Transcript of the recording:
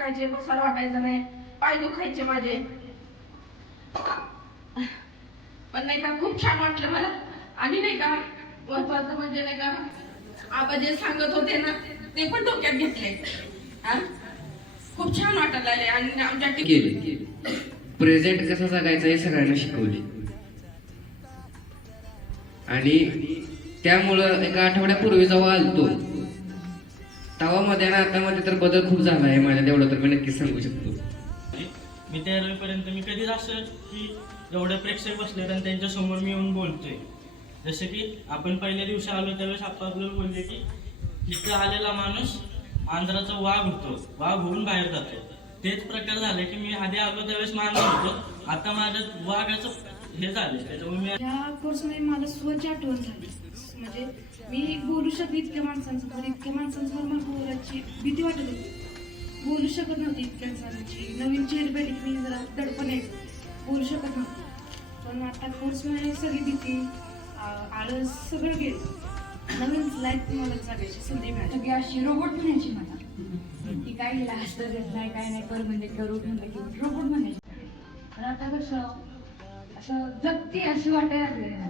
दुखायचे, बसायला वाटायचं नाही, पाय दुखायचे माझे. पण नाही का खूप छान वाटलं मला. आणि नाही का महत्वाचं म्हणजे नाही का आबा जे सांगत होते ना ते पण डोक्यात घेतले. खूप छान वाटायला लागले. आणि आमच्या केले प्रेझेंट कसं जगायचं हे सगळ्यांना शिकवले. आणि त्यामुळं एका आठवड्यापूर्वी जेव्हा आलतो तेव्हा मध्ये आणि आतामध्ये तर बदल खूप झाला आहे माझ्या, तेवढं तर मी नक्कीच सांगू शकतो. मी 13वी पर्यंत मी कधीच असं की एवढे प्रेक्षक बसले आणि त्यांच्या समोर मी येऊन बोलतोय. जसे की आपण पहिल्या दिवशी आलो त्यावेळेस आपल्याला बोलले की तिथं आलेला माणूस मांजराचा वाघ होतो, वाघ होऊन बाहेर जातो. तेच प्रकार झाले की मी आधी आलो त्यावेळेस मांजर होतो, आता माझ्या वाघाचं हे झाले. त्याच्यामुळे मी या कोर्समध्ये मला स्वतःची आठवण झाली. म्हणजे मी बोलू शकते इतक्या माणसांसमोर, इतक्या माणसांसमोर मला बोलायची भीती वाटत होती. बोलू शकत नव्हती इतक्या जणांची. नवीन चेहरे भेटली की मी जरा दडपण आहे, बोलू शकत नव्हती. पण आता कोर्समध्ये सगळी भीती आळस सगळं गेलं. नवीन लाईफ मला जगायची संधी मिळाली. सगळी अशी रोबोट म्हणायची मला की काही लास्ट देत नाही, काय नाही, कर म्हणजे करू म्हणलं की रोबोट म्हणायची. पण आता कसं असं जगती असं वाटायला लागलं.